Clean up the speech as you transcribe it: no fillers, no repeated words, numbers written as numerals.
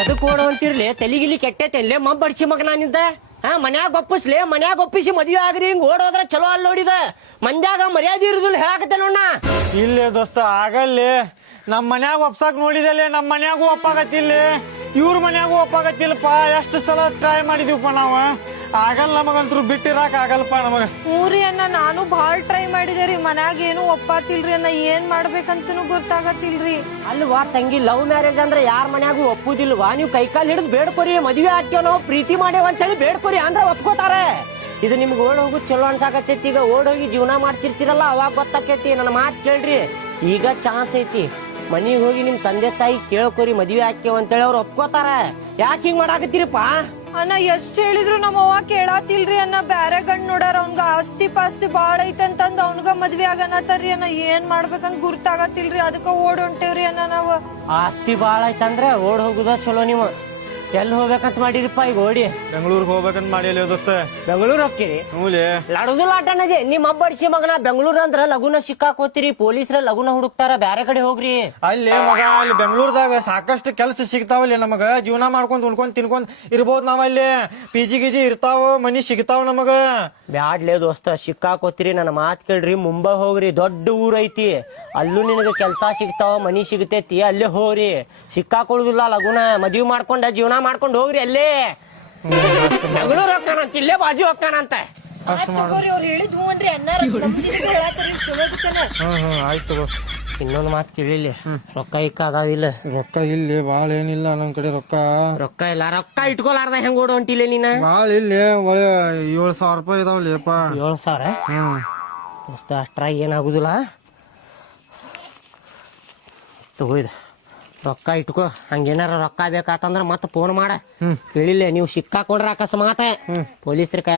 ಎದಕ್ ಓಡ ಹೊಂಟಿರ್ಲಿ ತಲಿಗಿಲಿ ಕೆಟ್ಟೈತೆ ಮಬ್ಬಡ್ಸಿ ಮಗನ ನಿಂದ ಮನ್ಯಾಗ ಒಪ್ಪಿಸ್ಲಿ ಮನ್ಯಾಗ ಒಪ್ಪಿಸಿ ಮದ್ವೆ ಆಗ್ರಿ ಹಿಂಗ್ ಓಡೋದ್ರ ಚಲೋ ಅಲ್ಲಿ ನೋಡಿದ ಮಂದ್ಯಾಗ ಮರ್ಯಾದೆ ಇರುದಿಲ್ಲ ಹೇಳಕತ್ತೆ ನೋಡ ಇಲ್ಲೇ ದೋಸ್ತ ಆಗಲ್ಲಿ ನಮ್ ಮನ್ಯಾಗ ಒಪ್ಸಾಕ್ ನೋಡಿದಲ್ಲಿ ನಮ್ ಮನ್ಯಾಗೂ ಒಪ್ಪಾಗತ್ತಿಲ್ಲ ಇವ್ರ ಮನ್ಯಾಗೂ ಒಪ್ಪಾಗತ್ತಿಲ್ಲಪ್ಪ ಎಷ್ಟು ಸಲ ಟ್ರೈ ಮಾಡಿದೀವಪ್ಪ ನಾವ ಆಗಲ್ಲ ನಮಗಂತೂ ಬಿಟ್ಟಿರಾಕ ಆಗಲ್ಪ ನಮಗ. ಊರಿ ಅಣ್ಣ ನಾನು ಬಾಳ್ ಟ್ರೈ ಮಾಡಿದೇರಿ ಮನ್ಯಾಗ ಏನು ಒಪ್ಪಾತಿಲ್ರಿ ಅಣ್ಣ ಏನ್ ಮಾಡ್ಬೇಕಂತನೂ ಗೊತ್ತಾಗತ್ತಿಲ್ರಿ. ಅಲ್ವಾ ತಂಗಿ ಲವ್ ಮ್ಯಾರೇಜ್ ಅಂದ್ರೆ ಯಾರ ಮನ್ಯಾಗೂ ಒಪ್ಪುದಿಲ್ವಾ ನೀವು ಕೈಕಾಲ್ ಹಿಡಿದು ಬೇಡ್ಕೊರಿ ಮದ್ವೆ ಹಾಕ್ಯೋ ನಾವು ಪ್ರೀತಿ ಮಾಡೇವ ಅಂತ ಹೇಳಿ ಬೇಡ್ಕೊರಿ ಅಂದ್ರೆ ಒಪ್ಕೋತಾರೆ. ಇದು ನಿಮ್ಗೆ ಓಡ್ ಹೋಗುದ್ ಚಲೋ ಅನ್ಸಾಕತ್ತೈತಿ. ಈಗ ಓಡ್ ಹೋಗಿ ಜೀವನ ಮಾಡ್ತಿರ್ತೀರಲ್ಲ ಅವಾಗ ಗೊತ್ತಾಕೈತಿ. ನನ್ನ ಮಾತು ಕೇಳ್ರಿ, ಈಗ ಚಾನ್ಸ್ ಐತಿ. ಮನಿಗ್ ಹೋಗಿ ನಿಮ್ ತಂದೆ ತಾಯಿ ಕೇಳ್ಕೊರಿ ಮದ್ವೆ ಹಾಕ್ಯವ ಅಂತೇಳಿ ಅವ್ರು ಒಪ್ಕೋತಾರ. ಯಾಕೆ ಹಿಂಗ್ ಮಾಡಾಕತ್ತೀರಿಪ್ಪ? ಅಣ್ಣ ಎಷ್ಟ್ ಹೇಳಿದ್ರು ನಮ್ಮ ಅವ್ವ ಕೇಳಾತಿಲ್ರಿ ಅಣ್ಣ. ಬ್ಯಾರೆ ಗಂಡ್ ನೋಡ್ಯಾರ ಅವ್ನ್ಗ ಆಸ್ತಿ ಪಾಸ್ತಿ ಬಾಳ ಐತಂತಂದ್ ಅವ್ನ್ಗ ಮದ್ವೆ ಆಗನತ್ತಾರ್ರಿ ಅಣ್ಣ. ಏನ್ ಮಾಡ್ಬೇಕಂತ ಗುರ್ತಾಗತ್ತಿಲ್ರಿ, ಅದಕ್ಕ ಓಡ್ ಹೊಂಟೇವ್ರಿ ಅಣ್ಣ ನಾವ್. ಆಸ್ತಿ ಬಾಳ ಐತಂದ್ರ ಓಡ್ ಹೋಗುದ ಚಲೋ. ನೀವು ಎಲ್ಲಿ ಹೋಗ್ಬೇಕಂತ ಮಾಡಿರಿಪ್ಪ? ಈಗ ಓಡಿ ಬೆಂಗಳೂರಿಗೆ ಹೋಗ್ಬೇಕಂತ ಮಾಡಿಲ್ಲ ದೋಸ್ತ. ಬೆಂಗಳೂರು ಹೋಗ್ತೀರಿ? ಹೂಲೆ ಲಡದುಲ್ ಆಟನದೆ ನಿಮ್ಮ ಅಬ್ಬಡಿಸಿ ಮಗನ. ಬೆಂಗಳೂರು ಅಂದ್ರ ಲಗುನ ಸಿಕ್ಕಾಕೋತೀರಿ, ಪೊಲೀಸ್ರ ಲಗುನ ಹುಡುಕ್ತಾರ. ಬ್ಯಾರೆ ಕಡೆ ಹೋಗ್ರಿ. ಅಲ್ಲಿ ಮಗ ಅಲ್ಲಿ ಬೆಂಗಳೂರದಾಗ ಸಾಕಷ್ಟು ಕೆಲಸ ಸಿಗ್ತಾವಲ್ಲಿ ನಮಗ. ಜೀವನ ಮಾಡ್ಕೊಂಡ್ ಉಣ್ಕೊಂಡ್ ತಿನ್ಕೊಂಡ್ ಇರ್ಬೋದ್ ನಾವ್. ಅಲ್ಲಿ ಪಿಜಿ ಗಿಜಿ ಇರ್ತಾವ, ಮನಿ ಸಿಗ್ತಾವ ನಮಗ. ಬ್ಯಾಡ್ಲೇ ದೋಸ್ತ, ಸಿಕ್ಕಾಕೋತೀರಿ. ನನ್ನ ಮಾತ್ ಕೇಳ್ರಿ, ಮುಂಬೈ ಹೋಗ್ರಿ, ದೊಡ್ಡ ಊರ್ ಐತಿ. ಅಲ್ಲೂ ನಿನಗ ಕೆಲ್ಸ ಸಿಗ್ತಾವ, ಮನಿ ಸಿಗತೈತಿ, ಅಲ್ಲೇ ಹೋಗ್ರಿ. ಸಿಕ್ಕಾಕೊಳ್ಳುದಿಲ್ಲ ಲಗುನ. ಮದ್ವಿ ಮಾಡ್ಕೊಂಡ ಜೀವನ ಮಾಡ್ಕೊಂಡ್ ಹೋಗ್ರಿ. ಅಲ್ಲೇ ಬೆಂಗಳೂರು ಹೋಗ್ತಾನಂತ, ಇಲ್ಲೇ ಬಾಜು ಹೋಗ್ತಾನಂತ. ಅವ್ರು ಹೇಳಿದ್ ಹೂ ಅನ್ರಿ ಅಣ್ಣ. ಆಯ್ತು. ಇನ್ನೊಂದ್ ಮಾತ್ ಕೇಳಿಲ್ಲ, ರೊಕ್ಕ ಇಕ್ಕ ಅದಾವಿಲ್ಲ? ರೊಕ್ಕ ಇಲ್ಲಿ ಬಾಳ ಏನಿಲ್ಲ ನಮ್ ಕಡೆ. ರೊಕ್ಕ ಇಲ್ಲ. ರೊಕ್ಕ ಇಟ್ಕೊಲಾರ್ದ ಹೆಂಗ್ ಓಡ ಹೊಂಟಿಲ್ಲ ನೀನ? ಬಾಳ ಇಲ್ಲಿ 7,000 ರೂಪಾಯಿ ಇದಾವಲ್ಲಿಪ್ಪ. 7,000? ದೋಸ್ತ ಅಷ್ಟ್ರಾಗ ಏನಾಗುದಿಲ್ಲ. ತಗೋಯ್ದ ರೊಕ್ಕ ಇಟ್ಕೋ. ಹಂಗೇನಾರ ರೊಕ್ಕ ಬೇಕಾತಂದ್ರ ಮತ್ತ ಫೋನ್ ಮಾಡ. ಕೇಳಿಲ್ಲ ನೀವು ಸಿಕ್ಕಾಕೊಂಡ್ರ ಅಕಸ್ಮಾತ ಪೊಲೀಸರ ಕೈ